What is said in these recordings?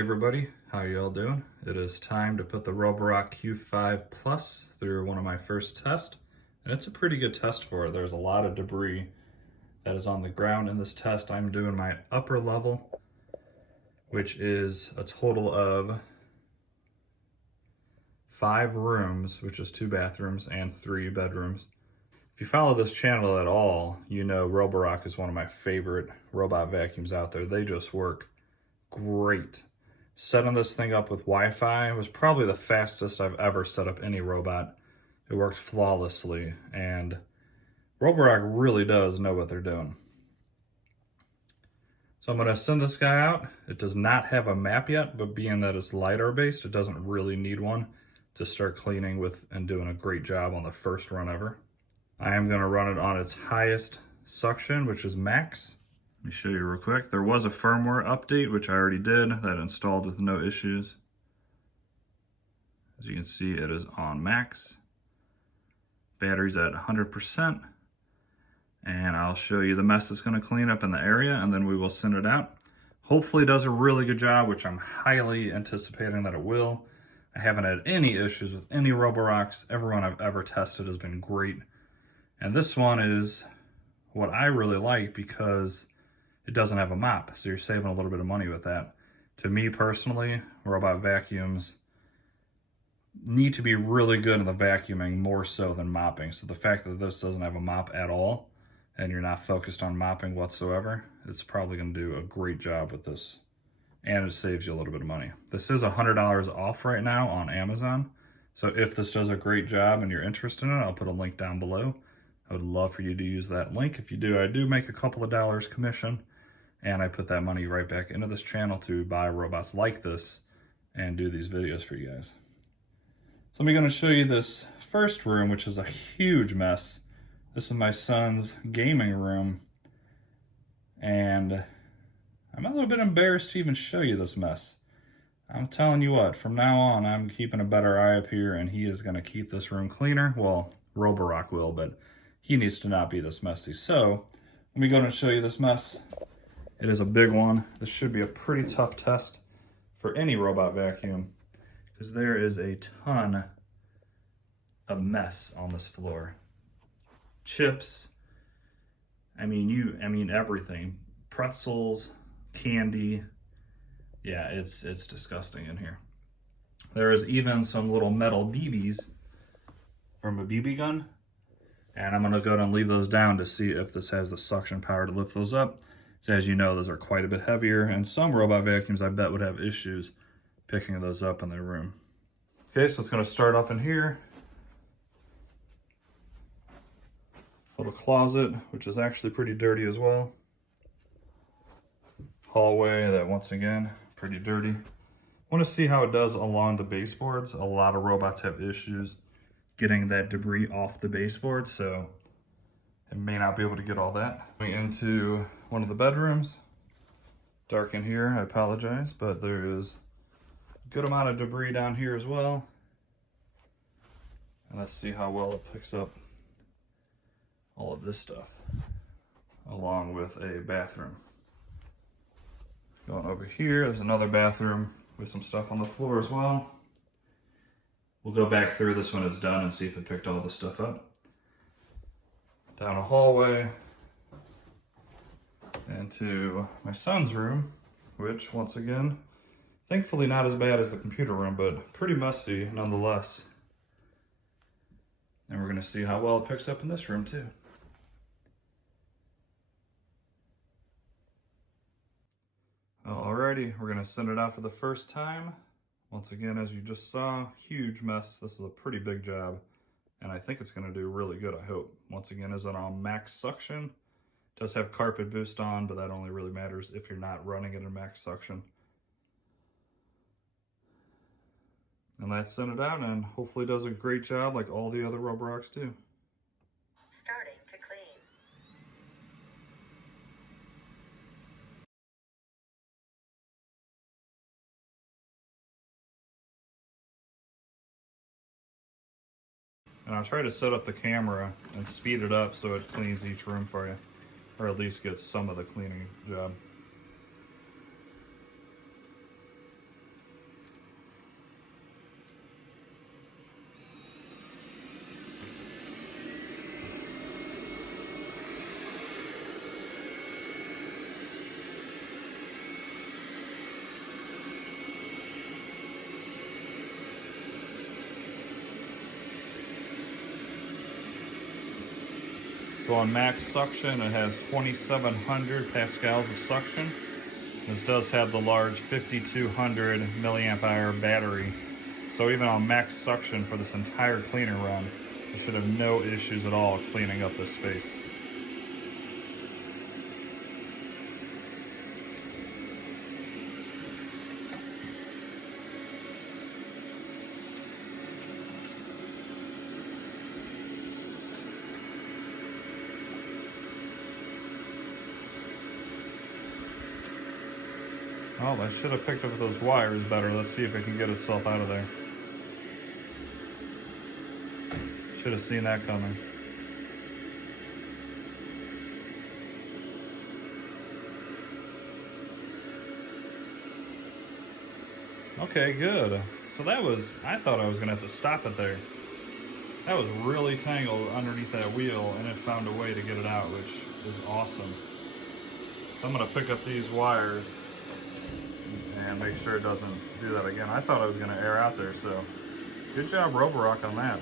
everybody, how y'all doing? It is time to put the Roborock Q5 Plus through one of my first tests, and it's a pretty good test for it. There's a lot of debris that is on the ground in this test. I'm doing my upper level, which is a total of 5 rooms, which is 2 bathrooms and 3 bedrooms. If you follow this channel at all, you know Roborock is one of my favorite robot vacuums out there. They just work great. Setting this thing up with Wi-Fi was probably the fastest I've ever set up any robot. It worked flawlessly, and Roborock really does know what they're doing. So I'm going to send this guy out. It does not have a map yet, but being that it's LiDAR based, it doesn't really need one to start cleaning with and doing a great job on the first run ever. I am going to run it on its highest suction, which is max. Let me show you real quick. There was a firmware update, which I already did, that installed with no issues. As you can see, it is on max. Battery's at 100%. And I'll show you the mess it's going to clean up in the area, and then we will send it out. Hopefully it does a really good job, which I'm highly anticipating that it will. I haven't had any issues with any Roborocks. Everyone I've ever tested has been great. And this one is what I really like because it doesn't have a mop, so you're saving a little bit of money with that. To me personally, robot vacuums need to be really good in the vacuuming more so than mopping. So the fact that this doesn't have a mop at all and you're not focused on mopping whatsoever, it's probably going to do a great job with this. And it saves you a little bit of money. This is $100 off right now on Amazon. So if this does a great job and you're interested in it, I'll put a link down below. I would love for you to use that link. If you do, I do make a couple of dollars commission, and I put that money right back into this channel to buy robots like this and do these videos for you guys. So I'm going to show you this first room, which is a huge mess. This is my son's gaming room, and I'm a little bit embarrassed to even show you this mess. I'm telling you what, from now on, I'm keeping a better eye up here, and he is going to keep this room cleaner. Well, Roborock will, but he needs to not be this messy. So let me go and show you this mess. It is a big one. This should be a pretty tough test for any robot vacuum because there is a ton of mess on this floor. Chips, I mean everything. Pretzels, candy. Yeah, it's disgusting in here. There is even some little metal BBs from a BB gun. And I'm going to go ahead and leave those down to see if this has the suction power to lift those up. So as you know, those are quite a bit heavier, and some robot vacuums I bet would have issues picking those up in their room. Okay, so it's going to start off in here. Little closet, which is actually pretty dirty as well. Hallway that, once again, pretty dirty. I want to see how it does along the baseboards. A lot of robots have issues getting that debris off the baseboard, so it may not be able to get all that. Going into one of the bedrooms. Dark in here, I apologize, but there is a good amount of debris down here as well. And let's see how well it picks up all of this stuff, along with a bathroom. Going over here, there's another bathroom with some stuff on the floor as well. We'll go back through this when it's done and see if it picked all this stuff up. Down a hallway into my son's room, which, once again, thankfully not as bad as the computer room, but pretty messy nonetheless. And we're going to see how well it picks up in this room too. Alrighty, we're going to send it out for the first time. Once again, as you just saw, huge mess. This is a pretty big job, and I think it's going to do really good, I hope. Once again, is it on max suction? It does have carpet boost on, but that only really matters if you're not running it in max suction. And let's send it out, and hopefully it does a great job like all the other Roborocks do. Starting to clean. And I'll try to set up the camera and speed it up so it cleans each room for you, or at least gets some of the cleaning job. So on max suction, it has 2,700 pascals of suction. This does have the large 5,200 milliamp hour battery. So even on max suction for this entire cleaner run, I should have no issues at all cleaning up this space. Oh, I should have picked up those wires better. Let's see if it can get itself out of there. Should have seen that coming. Okay, good. So that was, I thought I was gonna have to stop it there. That was really tangled underneath that wheel, and it found a way to get it out, which is awesome. So I'm gonna pick up these wires and make sure it doesn't do that again. I thought I was gonna air out there, so good job Roborock on that.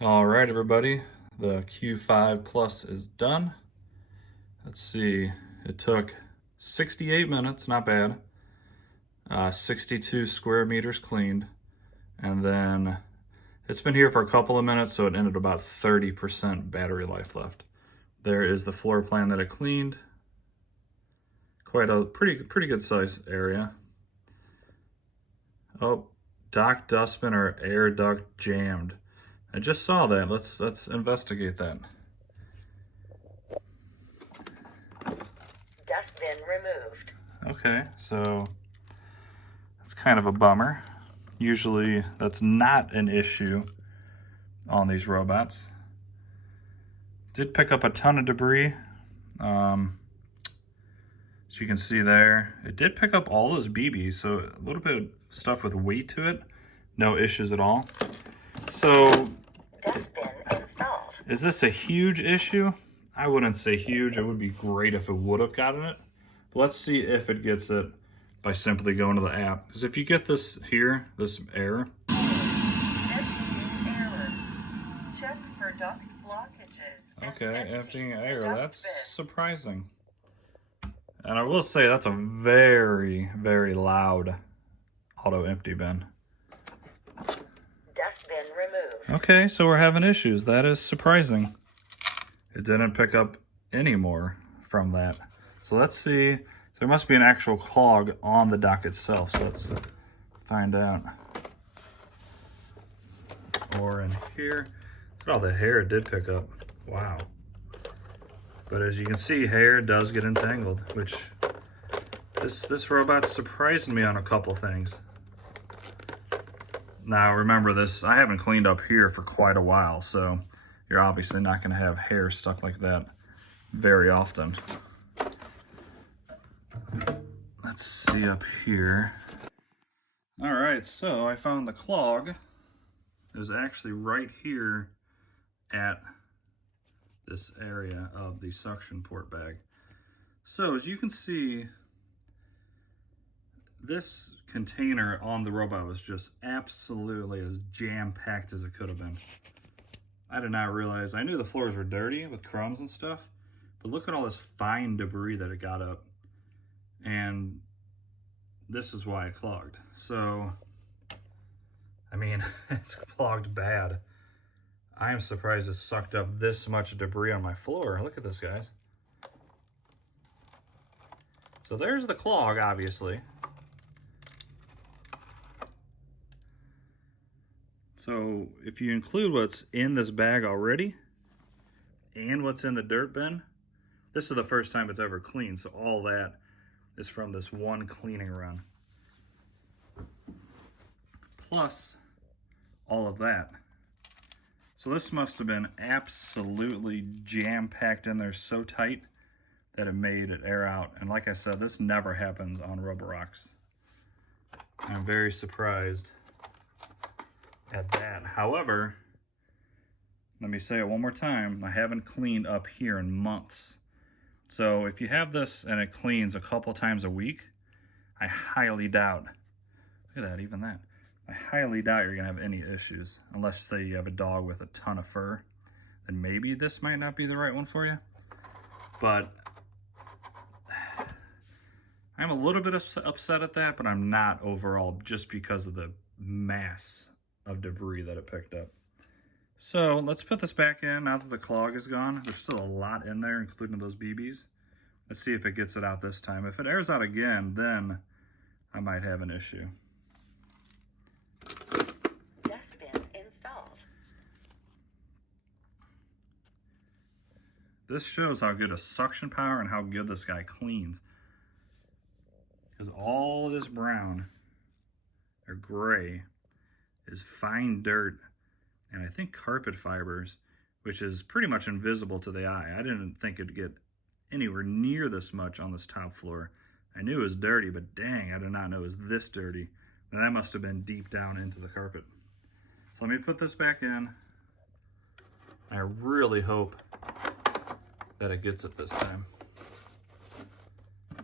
All right, everybody, the Q5 Plus is done. Let's see, it took 68 minutes, not bad. 62 square meters cleaned. And then it's been here for a couple of minutes, so it ended about 30% battery life left. There is the floor plan that it cleaned. Quite a pretty good size area. Oh, dock dustbin or air duct jammed. I just saw that. Let's investigate that. Dustbin removed. Okay, so that's kind of a bummer. Usually that's not an issue on these robots. Did pick up a ton of debris. As you can see there, it did pick up all those BBs, so a little bit of stuff with weight to it. No issues at all. So, Dustbin installed. is this a huge issue? I wouldn't say huge. It would be great if it would have gotten it. But let's see if it gets it by simply going to the app. Because if you get this here, this error. Emptying error. Check for duct blockages. Okay, emptying the error. That's dustbin. surprising. And I will say that's a very, very loud auto empty bin. Dustbin removed. Okay, so we're having issues. That is surprising. It didn't pick up any more from that. So let's see. There must be an actual clog on the dock itself. So let's find out. Or in here. Look at all the hair it did pick up. Wow. But as you can see, hair does get entangled, which this robot's surprised me on a couple things. Now remember this, I haven't cleaned up here for quite a while, so you're obviously not gonna have hair stuck like that very often. Let's see up here. All right, so I found the clog. It was actually right here at this area of the suction port bag. So as you can see, this container on the robot was just absolutely as jam-packed as it could have been. I did not realize, I knew the floors were dirty with crumbs and stuff, but look at all this fine debris that it got up. And this is why it clogged. So, I mean, it's clogged bad. I am surprised it sucked up this much debris on my floor. Look at this, guys. So there's the clog, obviously. So if you include what's in this bag already and what's in the dirt bin, this is the first time it's ever cleaned. So all that is from this one cleaning run. Plus all of that. So this must have been absolutely jam-packed in there so tight that it made it air out. And like I said, this never happens on Roborocks. I'm very surprised at that. However, let me say it one more time, I haven't cleaned up here in months. So if you have this and it cleans a couple times a week, I highly doubt, look at that, even that, I highly doubt you're gonna have any issues, unless say you have a dog with a ton of fur, then maybe this might not be the right one for you. But I'm a little bit upset at that, but I'm not overall, just because of the mass of debris that it picked up. So let's put this back in now that the clog is gone. There's still a lot in there, including those BBs. Let's see if it gets it out this time. If it airs out again, then I might have an issue. Dustbin installed. This shows how good a suction power and how good this guy cleans. Because all this brown or gray is fine dirt and I think carpet fibers, which is pretty much invisible to the eye. I didn't think it'd get anywhere near this much on this top floor. I knew it was dirty, but dang, I did not know it was this dirty. And that must have been deep down into the carpet. So let me put this back in. I really hope that it gets it this time.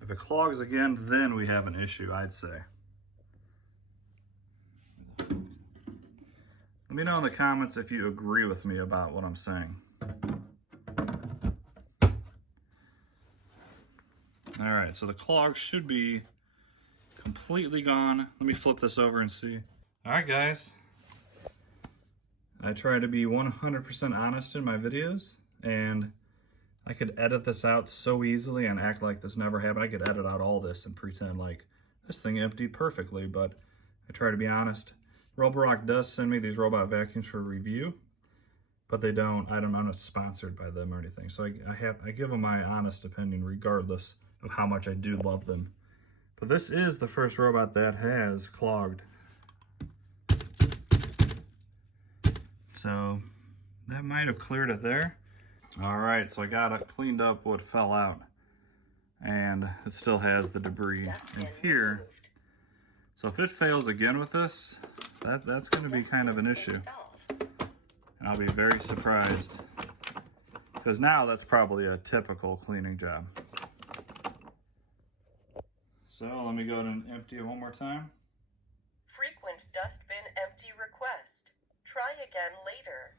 If it clogs again, then we have an issue, I'd say. Let me know in the comments if you agree with me about what I'm saying. All right, so the clog should be completely gone. Let me flip this over and see. All right, guys. I try to be 100% honest in my videos, and I could edit this out so easily and act like this never happened. I could edit out all this and pretend like this thing emptied perfectly, but I try to be honest. Roborock does send me these robot vacuums for review, but they don't. I'm not sponsored by them or anything. So I give them my honest opinion regardless of how much I do love them. But this is the first robot that has clogged. So that might have cleared it there. All right, so I got it cleaned up what fell out, and it still has the debris in here. So if it fails again with this, that's going to be kind of an issue. And I'll be very surprised, because now that's probably a typical cleaning job. So let me go ahead and empty it one more time. Frequent dustbin empty request. Try again later.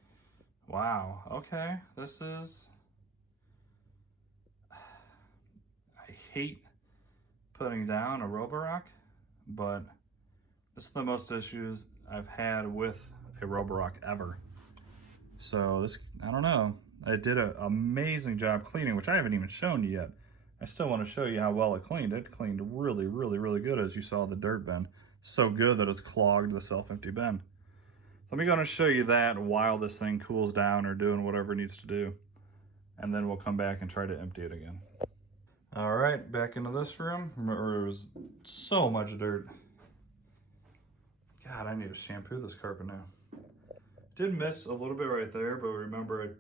Wow, okay, this is, I hate putting down a Roborock, but this is the most issues I've had with a Roborock ever. So this, I don't know, I did an amazing job cleaning, which I haven't even shown you yet. I still want to show you how well it cleaned. It cleaned really, really, really good, as you saw the dirt bin. So good that it's clogged the self-empty bin. Let me go and show you that while this thing cools down or doing whatever it needs to do. And then we'll come back and try to empty it again. All right, back into this room. Remember, it was so much dirt. God, I need to shampoo this carpet now. Did miss a little bit right there, but remember it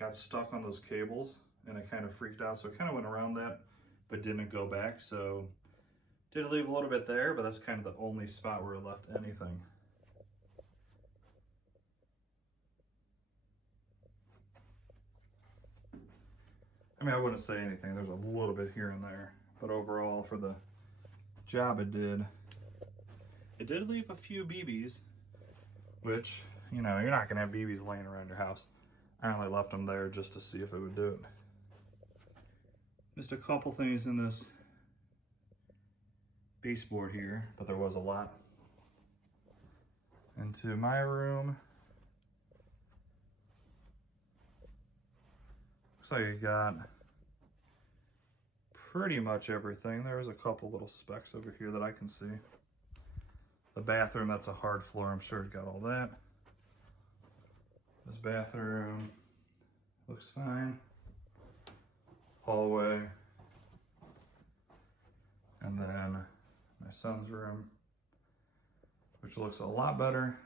got stuck on those cables and I kind of freaked out. So I kind of went around that, but didn't go back. So did leave a little bit there, but that's kind of the only spot where it left anything. I mean, I wouldn't say anything. There's a little bit here and there, but overall for the job it did leave a few BBs, which you know, you're not gonna have BBs laying around your house. I only left them there just to see if it would do it. Just a couple things in this baseboard here, but there was a lot. Into my room. Looks like you got pretty much everything. There's a couple little specks over here that I can see. The bathroom, that's a hard floor. I'm sure it got all that. This bathroom looks fine. Hallway. And then my son's room, which looks a lot better.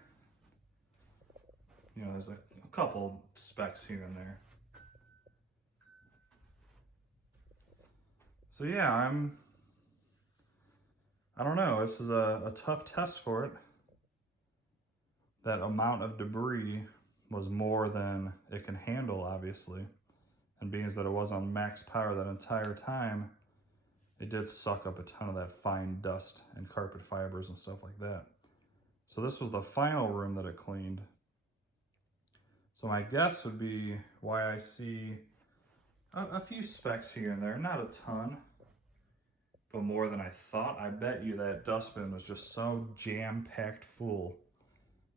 You know, there's a couple specks here and there. So yeah, I don't know, this is a tough test for it. That amount of debris was more than it can handle, obviously. And being that it was on max power that entire time, it did suck up a ton of that fine dust and carpet fibers and stuff like that. So this was the final room that it cleaned. So my guess would be why I see a few specks here and there, not a ton, but more than I thought. I bet you that dustbin was just so jam-packed full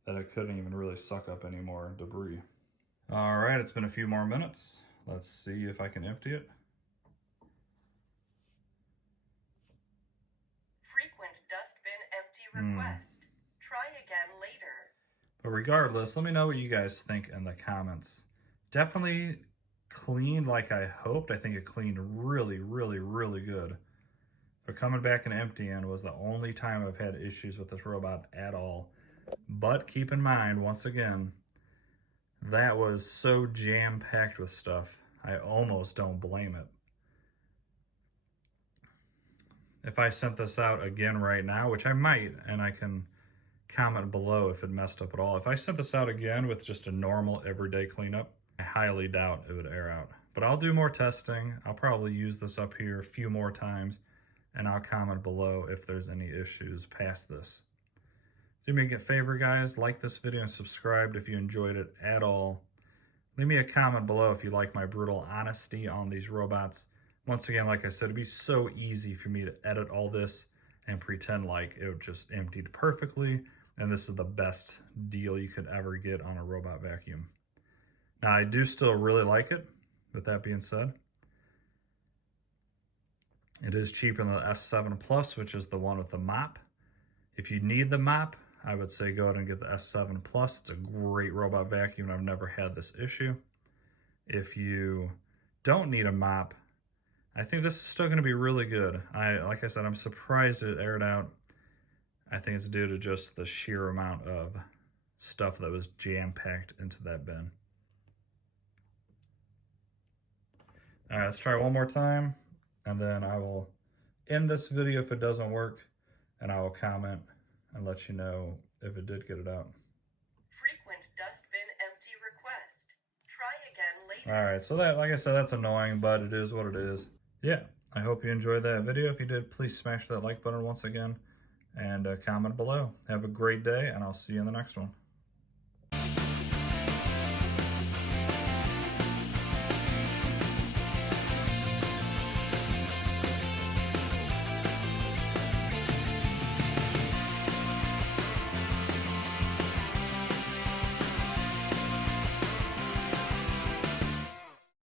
that it couldn't even really suck up any more debris. All right, it's been a few more minutes. Let's see if I can empty it. Frequent dustbin empty request. Try again later. But regardless, let me know what you guys think in the comments. Definitely cleaned like I hoped. I think it cleaned really, really, really good. But coming back and emptying was the only time I've had issues with this robot at all. But keep in mind, once again, that was so jam-packed with stuff, I almost don't blame it. If I sent this out again right now, which I might, and I can comment below if it messed up at all. If I sent this out again with just a normal everyday cleanup, I highly doubt it would air out. But I'll do more testing. I'll probably use this up here a few more times, and I'll comment below if there's any issues past this. Do me a favor, guys, like this video and subscribe if you enjoyed it at all. Leave me a comment below if you like my brutal honesty on these robots. Once again, like I said, it'd be so easy for me to edit all this and pretend like it just emptied perfectly, and this is the best deal you could ever get on a robot vacuum. Now, I do still really like it. With that being said, it is cheaper than the S7 Plus, which is the one with the mop. If you need the mop, I would say go ahead and get the S7 Plus. It's a great robot vacuum. I've never had this issue. If you don't need a mop, I think this is still going to be really good. Like I said, I'm surprised it aired out. I think it's due to just the sheer amount of stuff that was jam-packed into that bin. All right, let's try one more time, and then I will end this video if it doesn't work, and I will comment and let you know if it did get it out. Frequent dustbin empty request. Try again later. All right, so that, like I said, that's annoying, but it is what it is. Yeah, I hope you enjoyed that video. If you did, please smash that like button once again and comment below. Have a great day, and I'll see you in the next one.